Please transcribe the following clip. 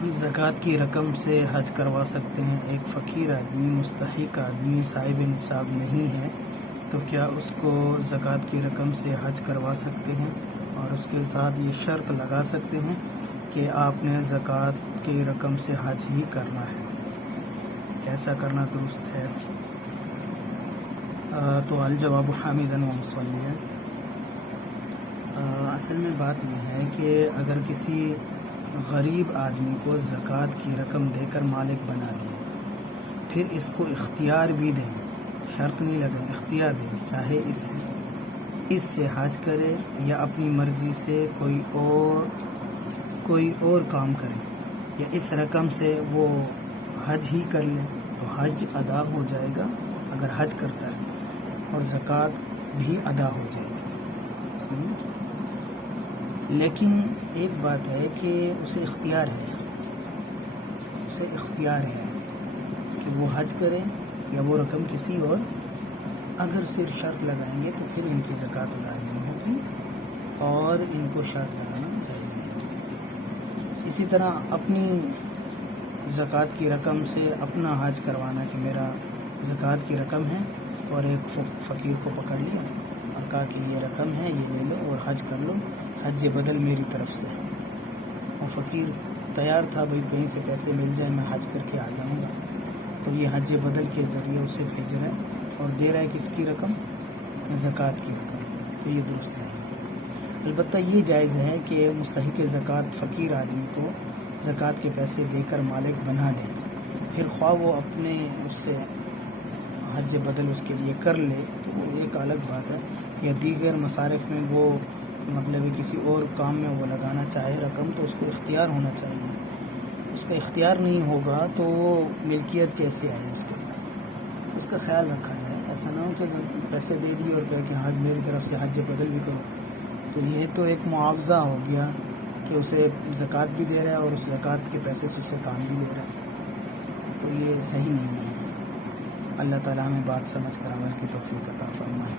زکوٰۃ کی رقم سے حج کروا سکتے ہیں؟ ایک فقیر آدمی، مستحق آدمی صاحب نصاب نہیں ہے تو کیا اس کو زکوٰۃ کی رقم سے حج کروا سکتے ہیں؟ اور اس کے ساتھ یہ شرط لگا سکتے ہیں کہ آپ نے زکوٰۃ کی رقم سے حج ہی کرنا ہے؟ کیسا کرنا درست ہے؟ تو الجواب حامداً و مصلیاً۔ اصل میں بات یہ ہے کہ اگر کسی غریب آدمی کو زکوٰۃ کی رقم دے کر مالک بنا دیں، پھر اس کو اختیار بھی دیں، شرط نہیں لگے، اختیار دیں، چاہے اس سے حج کرے یا اپنی مرضی سے کوئی اور کام کرے، یا اس رقم سے وہ حج ہی کر لے تو حج ادا ہو جائے گا اگر حج کرتا ہے، اور زکوٰۃ بھی ادا ہو جائے گی۔ لیکن ایک بات ہے کہ اسے اختیار ہے کہ وہ حج کرے یا وہ رقم کسی اور، اگر صرف شرط لگائیں گے تو پھر ان کی زکوٰۃ ادا نہیں ہوگی اور ان کو شرط لگانا جائز نہیں ہوگا۔ اسی طرح اپنی زکوٰۃ کی رقم سے اپنا حج کروانا کہ میرا زکوٰۃ کی رقم ہے، اور ایک فقیر کو پکڑ لیا اور کہا کہ یہ رقم ہے، یہ لے لو اور حج کر لو، حج بدل میری طرف سے۔ اور فقیر تیار تھا، بھائی کہیں سے پیسے مل جائیں میں حج کر کے آ جاؤں گا، اور یہ حج بدل کے ذریعے اسے بھیج رہا ہے اور دے رہا ہے کس کی رقم؟ زکوٰۃ کی رقم، تو یہ درست نہیں ہے۔ البتہ یہ جائز ہے کہ مستحق زکوٰۃ فقیر آدمی کو زکوٰۃ کے پیسے دے کر مالک بنا دیں، پھر خواہ وہ اپنے اس سے حج بدل اس کے لیے کر لے تو وہ ایک الگ بات ہے، یا دیگر مصارف میں وہ مطلب کسی اور کام میں وہ لگانا چاہے رقم، تو اس کو اختیار ہونا چاہیے۔ اس کا اختیار نہیں ہوگا تو وہ ملکیت کیسے آئے اس کے پاس؟ اس کا خیال رکھا جائے، ایسا نہ ہو کہ پیسے دے دیے اور کہہ کہ حج میری طرف سے حج بدل بھی کرو، تو یہ تو ایک معاوضہ ہو گیا کہ اسے زکوٰۃ بھی دے رہا ہے اور اس زکوٰۃ کے پیسے سے اسے کام بھی دے رہا ہے، تو یہ صحیح نہیں ہے۔ اللہ تعالیٰ ہمیں بات سمجھ کر عمل کی توفیق عطا فرمائے۔